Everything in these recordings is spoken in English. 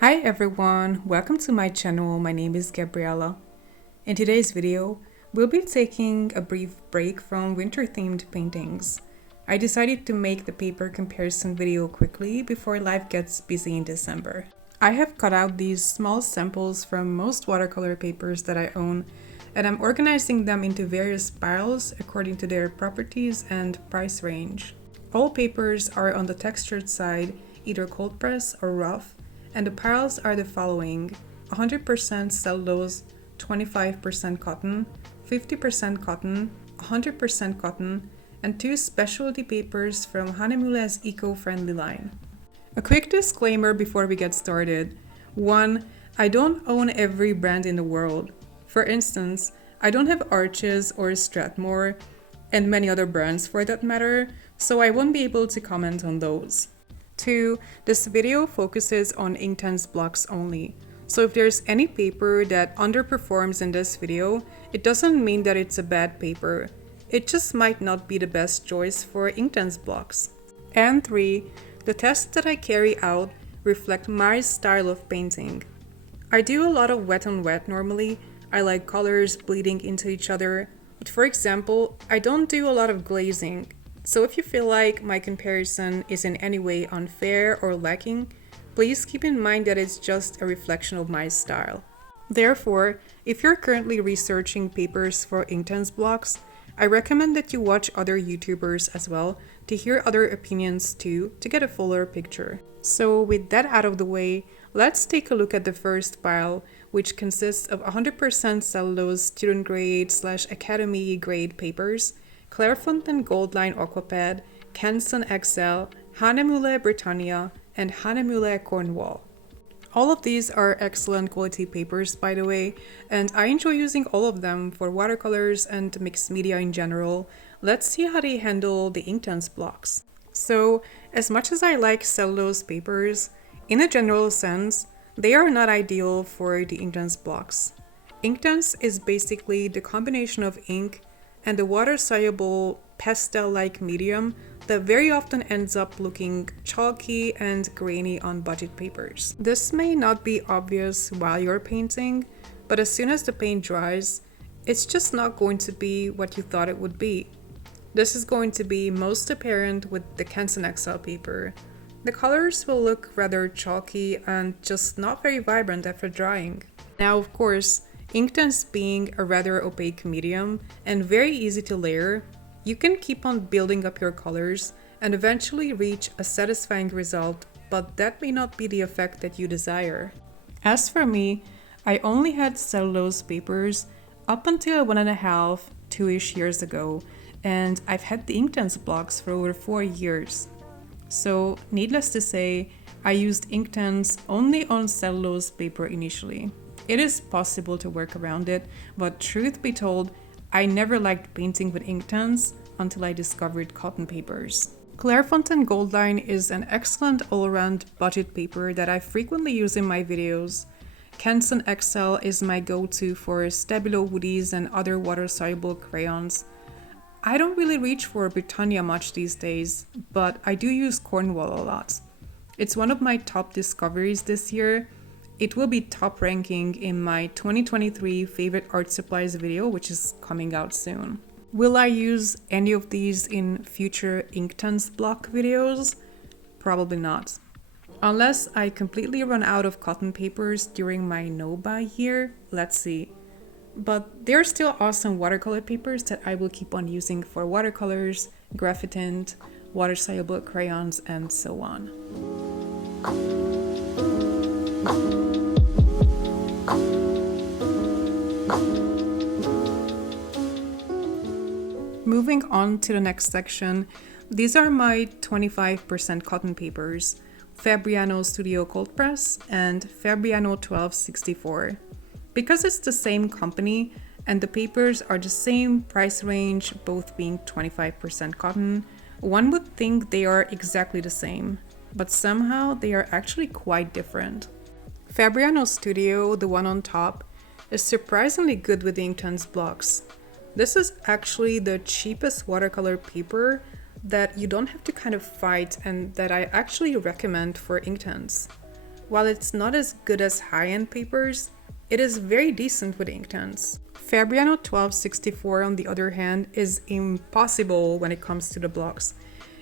Hi everyone, welcome to my channel. My name is Gabriella. In today's video, we'll be taking a brief break from winter-themed paintings. I decided to make the paper comparison video quickly before life gets busy in December. I have cut out these small samples from most watercolor papers that I own, and I'm organizing them into various piles according to their properties and price range. All papers are on the textured side, either cold press or rough, and the piles are the following: 100% cellulose, 25% cotton, 50% cotton, 100% cotton, and 2 specialty papers from Hahnemühle's eco-friendly line. A quick disclaimer before we get started. 1. I don't own every brand in the world. For instance, I don't have Arches or Strathmore, and many other brands for that matter, so I won't be able to comment on those. 2. This video focuses on Inktense blocks only. So if there's any paper that underperforms in this video, it doesn't mean that it's a bad paper. It just might not be the best choice for Inktense blocks. And 3. The tests that I carry out reflect my style of painting. I do a lot of wet on wet normally. I like colors bleeding into each other. But for example, I don't do a lot of glazing. So if you feel like my comparison is in any way unfair or lacking, please keep in mind that it's just a reflection of my style. Therefore, if you're currently researching papers for Inktense blocks, I recommend that you watch other YouTubers as well to hear other opinions too, to get a fuller picture. So with that out of the way, let's take a look at the first pile, which consists of 100% cellulose student grade / academy grade papers, Clairefontaine Goldline Aquapad, Canson XL, Hahnemuhle Britannia, and Hahnemuhle Cornwall. All of these are excellent quality papers, by the way, and I enjoy using all of them for watercolors and mixed media in general. Let's see how they handle the Inktense blocks. So, as much as I like cellulose papers, in a general sense, they are not ideal for the Inktense blocks. Inktense is basically the combination of ink and the water-soluble pastel-like medium that very often ends up looking chalky and grainy on budget papers. This may not be obvious while you're painting, but as soon as the paint dries, it's just not going to be what you thought it would be. This is going to be most apparent with the Canson XL paper. The colors will look rather chalky and just not very vibrant after drying. Now, of course, Inktense being a rather opaque medium and very easy to layer, you can keep on building up your colors and eventually reach a satisfying result, but that may not be the effect that you desire. As for me, I only had cellulose papers up until 1.5, 2-ish years ago, and I've had the Inktense blocks for over 4 years. So, needless to say, I used Inktense only on cellulose paper initially. It is possible to work around it, but truth be told, I never liked painting with Inktense until I discovered cotton papers. Clairefontaine Goldline is an excellent all-around budget paper that I frequently use in my videos. Canson XL is my go-to for Stabilo woodies and other water-soluble crayons. I don't really reach for Britannia much these days, but I do use Cornwall a lot. It's one of my top discoveries this year. It will be top ranking in my 2023 favorite art supplies video, which is coming out soon. Will I use any of these in future Inktense block videos? Probably not. Unless I completely run out of cotton papers during my no-buy year, let's see. But they're still awesome watercolor papers that I will keep on using for watercolors, graphitint, water-soluble crayons, and so on. Moving on to the next section, these are my 25% cotton papers, Fabriano Studio Cold Press and Fabriano 1264. Because it's the same company and the papers are the same price range, both being 25% cotton, one would think they are exactly the same, but somehow they are actually quite different. Fabriano Studio, the one on top, is surprisingly good with the Inktense blocks. This is actually the cheapest watercolor paper that you don't have to kind of fight and that I actually recommend for Inktense. While it's not as good as high-end papers, it is very decent with Inktense. Fabriano 1264, on the other hand, is impossible when it comes to the blocks.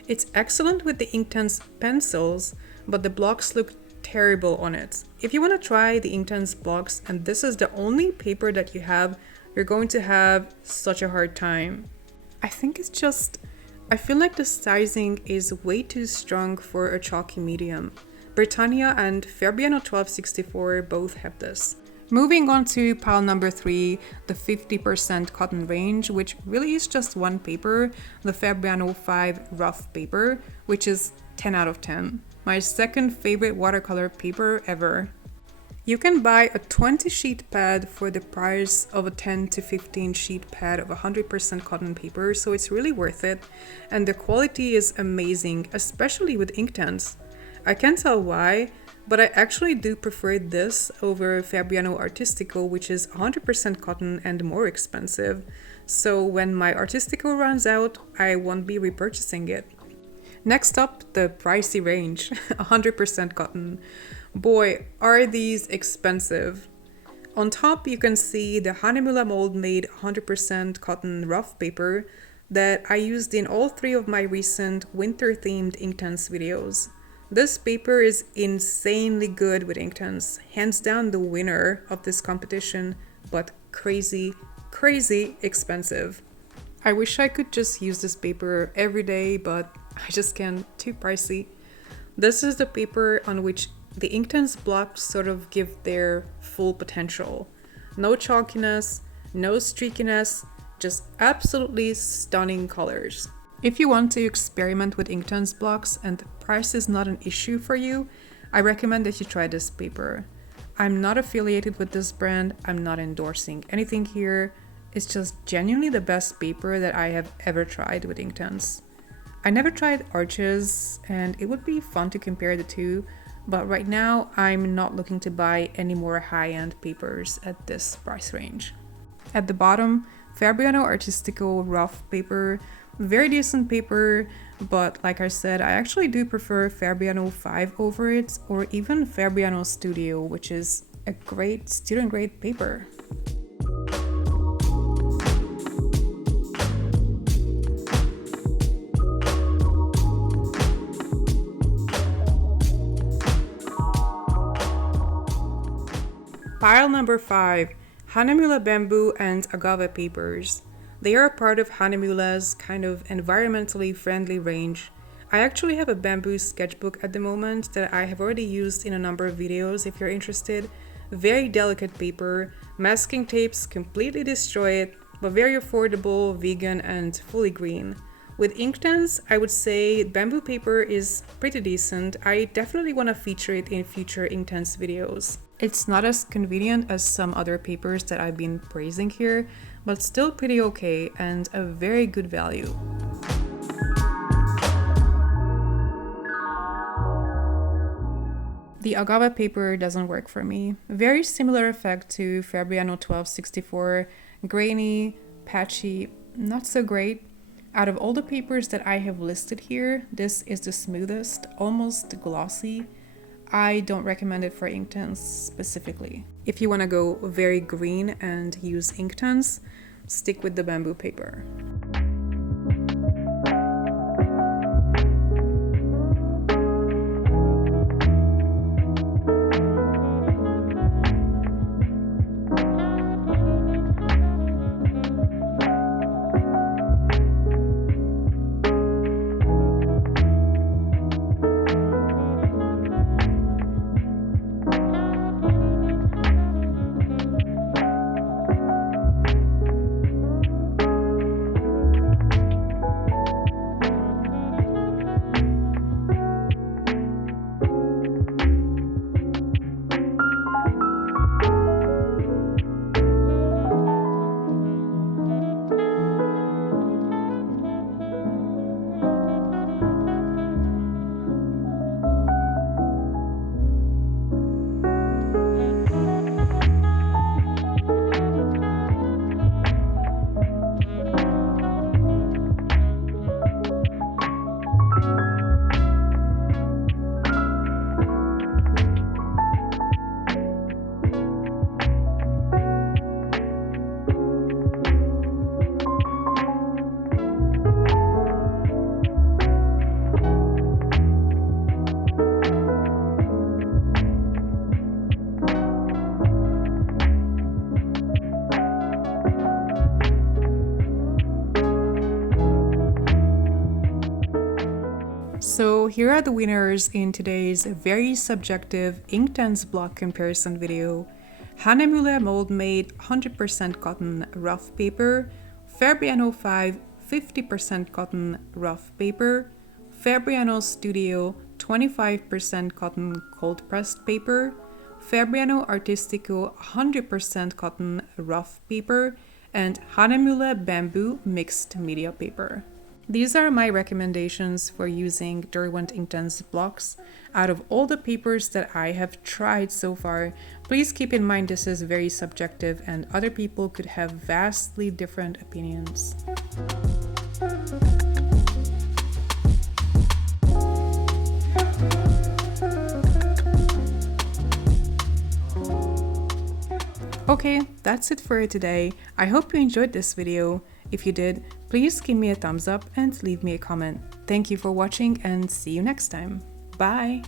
It's excellent with the Inktense pencils, but the blocks look terrible on it. If you want to try the Inktense blocks and this is the only paper that you have, you're going to have such a hard time. I feel like the sizing is way too strong for a chalky medium. Britannia and Fabriano 1264 both have this. Moving on to pile number 3, the 50% cotton range, which really is just one paper, the Fabriano 5 rough paper, which is 10 out of 10. My second favorite watercolor paper ever. You can buy a 20 sheet pad for the price of a 10 to 15 sheet pad of 100% cotton paper, so it's really worth it. And the quality is amazing, especially with Inktense. I can't tell why, but I actually do prefer this over Fabriano Artistico, which is 100% cotton and more expensive. So when my Artistico runs out, I won't be repurchasing it. Next up, the pricey range, 100% cotton. Boy, are these expensive. On top, you can see the Hahnemuhle Mould Made 100% cotton rough paper that I used in all 3 of my recent winter-themed Inktense videos. This paper is insanely good with Inktense, hands down the winner of this competition, but crazy, crazy expensive. I wish I could just use this paper every day, but I just can't, too pricey. This is the paper on which the Inktense blocks sort of give their full potential. No chalkiness, no streakiness, just absolutely stunning colors. If you want to experiment with Inktense blocks and price is not an issue for you, I recommend that you try this paper. I'm not affiliated with this brand, I'm not endorsing anything here, it's just genuinely the best paper that I have ever tried with Inktense. I never tried Arches and it would be fun to compare the two, but right now I'm not looking to buy any more high-end papers at this price range. At the bottom, Fabriano Artistico rough paper. Very decent paper, but like I said, I actually do prefer Fabriano 5 over it, or even Fabriano Studio, which is a great student grade paper. Pile number 5, Hahnemuhle bamboo and agave papers. They are a part of Hahnemühle's kind of environmentally friendly range. I actually have a bamboo sketchbook at the moment that I have already used in a number of videos if you're interested. Very delicate paper, masking tapes completely destroy it, but very affordable, vegan and fully green. With Inktense, I would say bamboo paper is pretty decent. I definitely want to feature it in future Inktense videos. It's not as convenient as some other papers that I've been praising here, but still pretty okay and a very good value. The agave paper doesn't work for me. Very similar effect to Fabriano 1264, grainy, patchy, not so great. Out of all the papers that I have listed here, this is the smoothest, almost glossy. I don't recommend it for Inktense specifically. If you want to go very green and use Inktense, stick with the bamboo paper. here are the winners in today's very subjective Inktense block comparison video. Hahnemuhle Mould Made 100% cotton rough paper, Fabriano 5 50% cotton rough paper, Fabriano Studio 25% cotton cold pressed paper, Fabriano Artistico 100% cotton rough paper, and Hahnemuhle bamboo mixed media paper. These are my recommendations for using Derwent Inktense blocks. Out of all the papers that I have tried so far, please keep in mind this is very subjective and other people could have vastly different opinions. Okay, that's it for today. I hope you enjoyed this video. If you did, please give me a thumbs up and leave me a comment. Thank you for watching and see you next time. Bye!